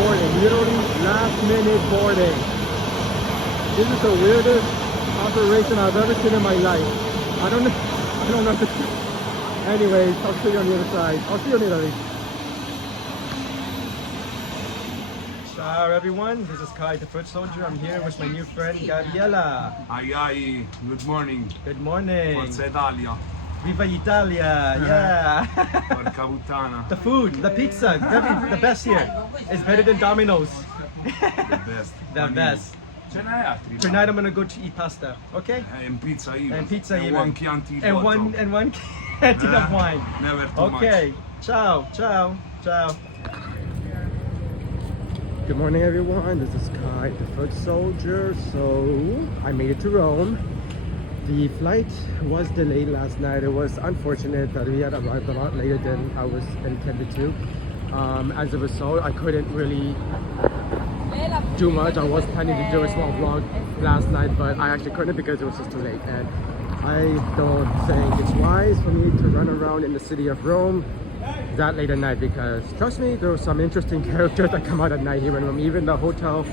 boarding, literally last minute boarding. This is the weirdest operation I've ever seen in my life. I don't know. Anyways, I'll see you on the other side. I'll see you on Italy. Ciao everyone, this is Kai the Foot Soldier. I'm here with my new friend Gabriella. Ai, good morning. Good morning. Forza Italia. Viva Italia, yeah. Porca puttana. The food, the pizza, the best here. It's better than Domino's. The best. The best. Ce n'hai altri? Tonight I'm gonna go to eat pasta, okay? And pizza even. And pizza even. One Chianti And bottle. one canteen of wine. Never too Okay. Ciao, ciao, ciao. Good morning everyone, this is Kai the Foot Soldier. So I made it to Rome. The flight was delayed last night. It was unfortunate that we had arrived a lot later than I was intended to. As a result, I couldn't really do much. I was planning to do a small vlog last night, but I actually couldn't because it was just too late. And I don't think it's wise for me to run around in the city of Rome that late at night, because trust me, there were some interesting characters that come out at night here in Rome. Even the hotel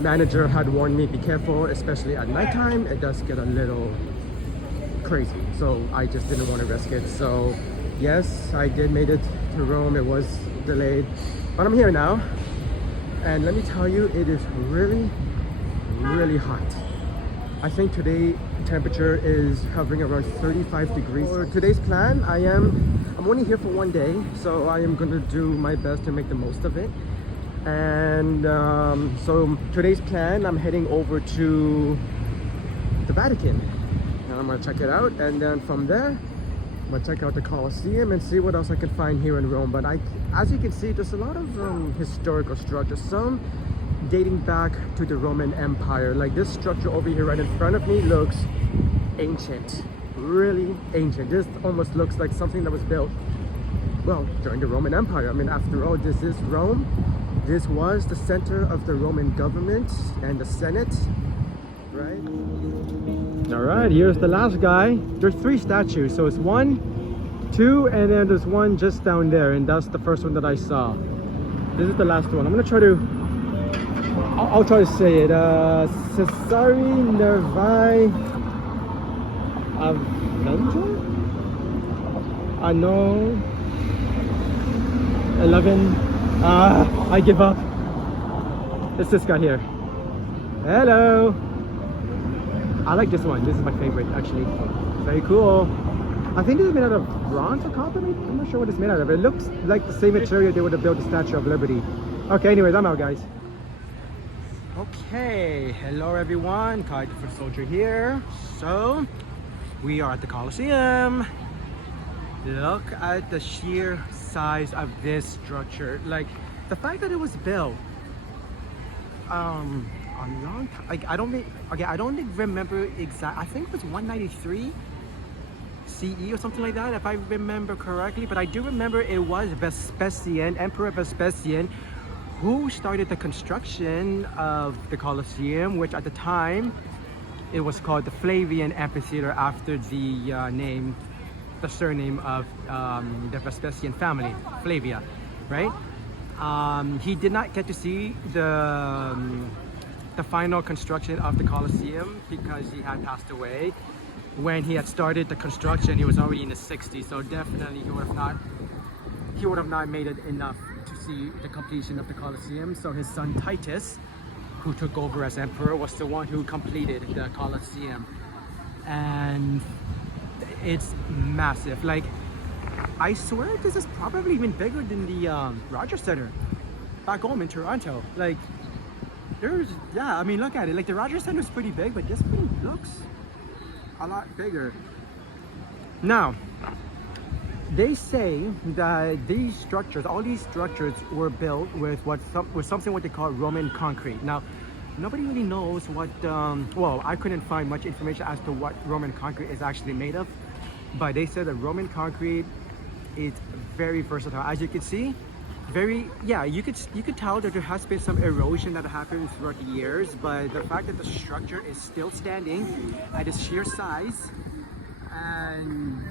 manager had warned me, be careful, especially at nighttime. It does get a little crazy, so I just didn't want to risk it. So yes, I did made it to Rome. It was delayed, but I'm here now, and let me tell you, it is really hot. I think today temperature is hovering around 35 degrees. For today's plan, I'm only here for one day, so I am gonna do my best to make the most of it. And so today's plan, I'm heading over to the Vatican. Now I'm gonna check it out, and then from there I'm gonna check out the Colosseum and see what else I can find here in Rome. But as you can see, there's a lot of historical structures, some dating back to the Roman Empire. Like this structure over here right in front of me looks ancient, really ancient. This almost looks like something that was built, well, during the Roman Empire. I mean, after all, this is Rome. This was the center of the Roman government and the Senate, right? All right, here's the last guy. There's 3 statues, so it's 1, 2, and then there's one just down there, and that's the first one that I saw. This is the last one. I'm gonna try to, I'll try to say it. Cesare Nervi Avenger? Anno 11. I give up. It's this guy here. Hello. I like this one. This is my favorite, actually. Very cool. I think it's made out of bronze or copper. I'm not sure what it's made out of. It looks like the same material they would have built the Statue of Liberty. Okay, anyways, I'm out, guys. Okay, hello everyone. Kai the Foot Soldier here. So, we are at the Colosseum. Look at the sheer size of this structure. Like, the fact that it was built a long time, like I don't remember exact. I think it was 193 CE or something like that, if I remember correctly. But I do remember it was Vespasian, Emperor Vespasian, who started the construction of the Colosseum, which at the time it was called the Flavian Amphitheater, after the surname of the Vespasian family, Flavia, right? He did not get to see the final construction of the Colosseum because he had passed away. When he had started the construction, he was already in his 60s, so definitely he would have not made it enough to see the completion of the Colosseum. So his son Titus, who took over as emperor, was the one who completed the Colosseum. And it's massive. Like, I swear this is probably even bigger than the Rogers Center back home in Toronto. Like, I mean, look at it. Like, the Rogers Center is pretty big, but this one looks a lot bigger. Now, they say that all these structures were built with something what they call Roman concrete. Now, nobody really knows what, well, I couldn't find much information as to what Roman concrete is actually made of, but they said that Roman concrete is very versatile. As you can see, you could tell that there has been some erosion that happened throughout the years, but the fact that the structure is still standing at its sheer size, and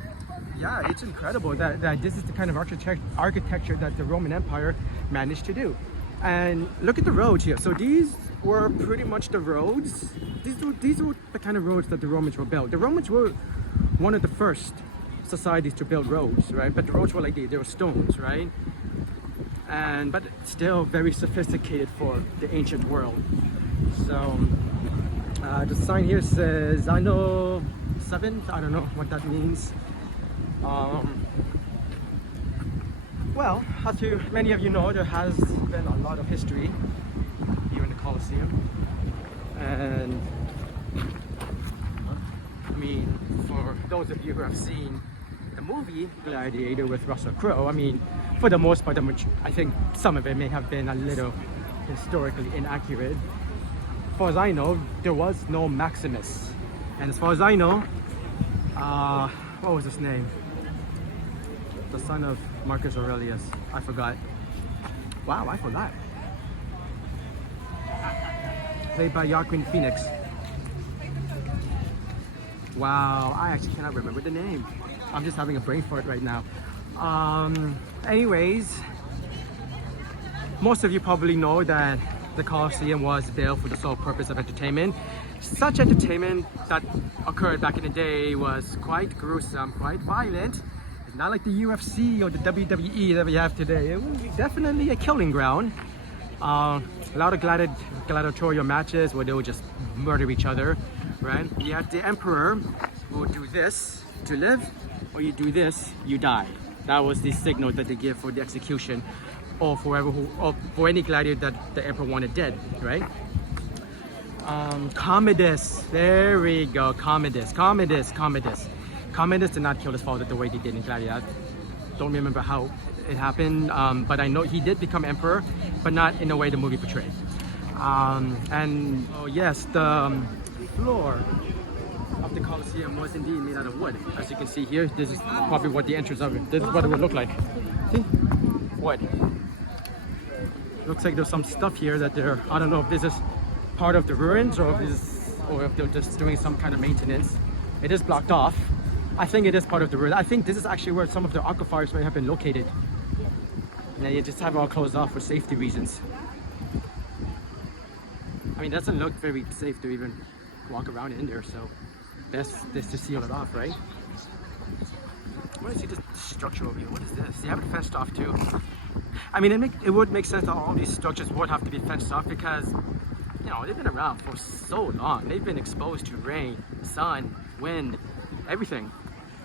yeah, it's incredible that this is the kind of architecture that the Roman Empire managed to do. And look at the roads here. So these were pretty much the roads. These were the kind of roads that the Romans were built. The Romans were one of the first societies to build roads, right? But the roads were like they were stones, right? And but still very sophisticated for the ancient world. So the sign here says Anno 7th. I don't know what that means. Well, as many of you know, there has been a lot of history here in the Colosseum. And I mean, for those of you who have seen the movie Gladiator with Russell Crowe, I mean, for the most part, I think some of it may have been a little historically inaccurate. As far as I know, there was no Maximus. And as far as I know, what was his name? The son of Marcus Aurelius. I forgot. Wow, I forgot. Played by Joaquin Phoenix. Wow, I actually cannot remember the name. I'm just having a brain fart right now. Anyways, most of you probably know that the Colosseum was built for the sole purpose of entertainment. Such entertainment that occurred back in the day was quite gruesome, quite violent. It's not like the UFC or the WWE that we have today. It was definitely a killing ground. A lot of gladiatorial matches where they would just murder each other, right? You had the emperor who would do this to live, or you do this, you die. That was the signal that they give for the execution, or for any gladiator that the emperor wanted dead, right? Commodus, there we go, Commodus did not kill his father the way they did in Gladiator. Don't remember how it happened, but I know he did become emperor, but not in the way the movie portrayed. And oh yes, the floor of the Colosseum was indeed made out of wood. As you can see here, this is probably what the entrance of it, this is what it would look like. See? Wood. Looks like there's some stuff here that I don't know if this is part of the ruins or if they're just doing some kind of maintenance. It is blocked off. I think it is part of the ruins. I think this is actually where some of the aquifers may have been located. And they just have it all closed off for safety reasons. I mean, it doesn't look very safe to even walk around in there, so best to seal it off, right? What is this structure over here? What is this? They have it fenced off too. I mean, it would make sense that all these structures would have to be fenced off because, you know, they've been around for so long. They've been exposed to rain, sun, wind, everything.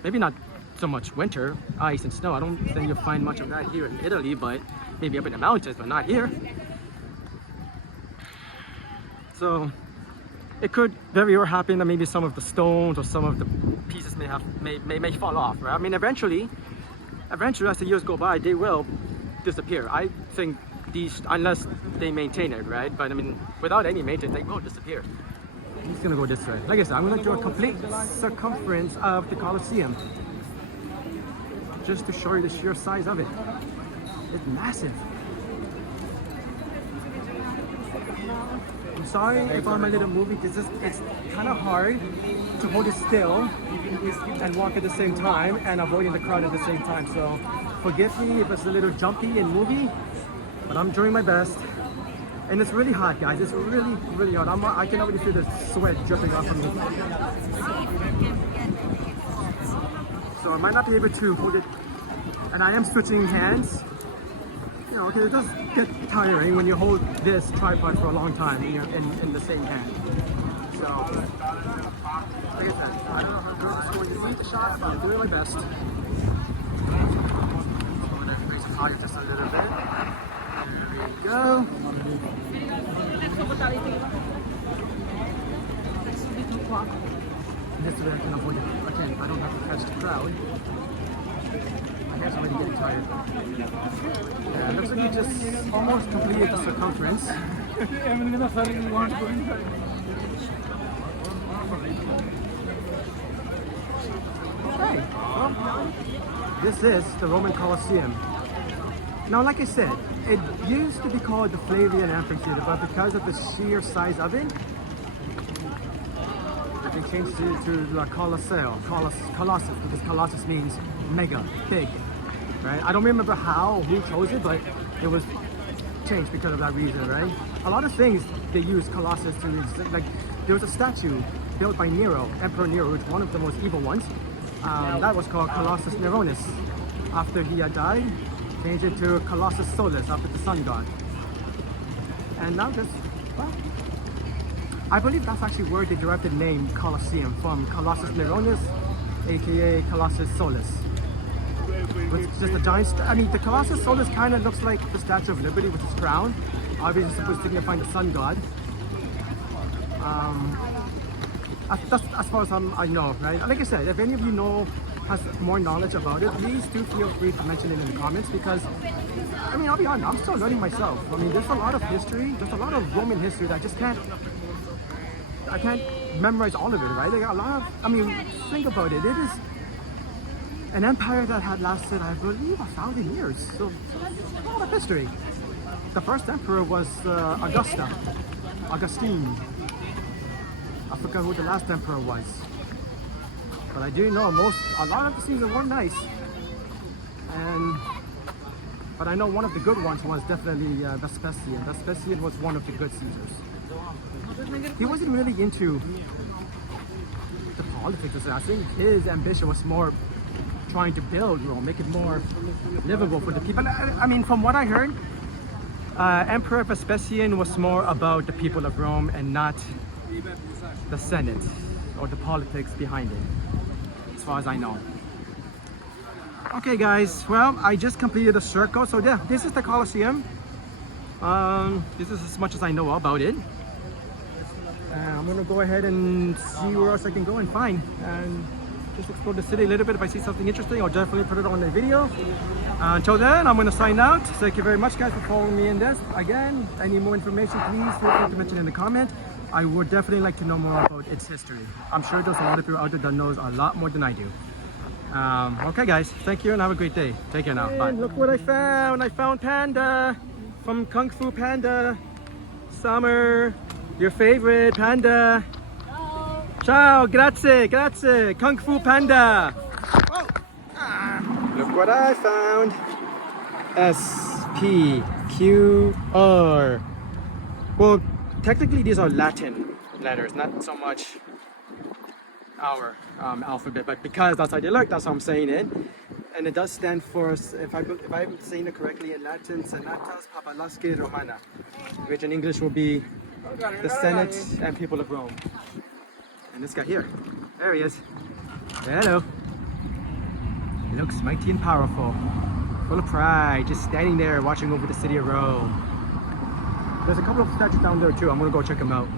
Maybe not so much winter, ice and snow. I don't think you'll find much of that here in Italy, but maybe up in the mountains, but not here. So it could very well happen that maybe some of the stones or some of the pieces may fall off, right? I mean, eventually as the years go by, they will disappear. I think these, unless they maintain it, right? But I mean, without any maintenance, they will disappear. I'm just gonna go this way. Like I said, I'm gonna do a complete circumference of the Colosseum just to show you the sheer size of it. It's massive. I'm sorry if I'm a little movie, it's kind of hard to hold it still and walk at the same time and avoiding the crowd at the same time. So forgive me if it's a little jumpy and movie, but I'm doing my best. And it's really hot, guys. It's really, really hot. I can already feel the sweat dripping off of me. So I might not be able to hold it. And I am switching hands. You know, because it does get tiring when you hold this tripod for a long time in the same hand. So, like I said, I don't know how good it's going to be the shot, but I'm doing my best. I'm going to raise the volume just a little bit. There we go. This way I can avoid it. Again, I don't have to catch the crowd. My hands already getting tired. Yeah, it looks like you just almost completed the circumference. Okay, well, this is the Roman Colosseum. Now, like I said, it used to be called the Flavian Amphitheater, but because of the sheer size of it, they changed to the Colosseum, Colossus, because Colossus means mega, big, right? I don't remember who chose it, but it was changed because of that reason, right? A lot of things they use Colossus to, like, there was a statue built by Nero, Emperor Nero, who's one of the most evil ones. That was called Colossus Neronis. After he had died, changed it to Colossus Solis, after the sun god. And now just, well, I believe that's actually where they derived the name Colosseum from, Colossus Neronis, aka Colossus Solis. It's just a giant, I mean, the Colossus Solis kind of looks like the Statue of Liberty with its crown. Obviously supposed to signify the sun god. That's as far as I know, right? Like I said, if any of you know, has more knowledge about it, please do feel free to mention it in the comments, because, I mean, I'll be honest, I'm still learning myself. I mean, there's a lot of history, there's a lot of Roman history that I can't memorize all of it, right? Like a lot of, I mean, think about it. It is an empire that had lasted, I believe, 1,000 years. So a lot of history. The first emperor was Augustine. I forgot who the last emperor was. But I do know a lot of the Caesars were nice. But I know one of the good ones was definitely Vespasian. Vespasian was one of the good Caesars. He wasn't really into the politics. I think his ambition was more trying to build Rome, make it more livable for the people. I mean, from what I heard, Emperor Vespasian was more about the people of Rome and not the Senate or the politics behind it, as far as I know. Okay guys, well, I just completed a circle, so yeah, this is the Colosseum. This is as much as I know about it. I'm gonna go ahead and see where else I can go and find, and just explore the city a little bit. If I see something interesting, I'll definitely put it on the video. Until then, I'm gonna sign out. Thank you very much guys for following me in this. Again, any more information, please feel free to mention in the comment. I would definitely like to know more about its history. I'm sure there's a lot of people out there that knows a lot more than I do. Okay guys, thank you and have a great day. Take care now, bye. Look what I found. I found Panda from Kung Fu Panda. Summer, your favorite Panda. Ciao. Ciao, grazie, grazie. Kung Fu Panda. Oh. Look what I found. SPQR. Well, technically these are Latin letters, not so much our alphabet, but because that's how they look, that's how I'm saying it. And it does stand for, if I'm saying it correctly in Latin, Senatus Papalasque Romana, which in English will be the Senate and people of Rome. And this guy here, there he is. Hello. He looks mighty and powerful, full of pride, just standing there watching over the city of Rome. There's a couple of statues down there too. I'm gonna go check them out.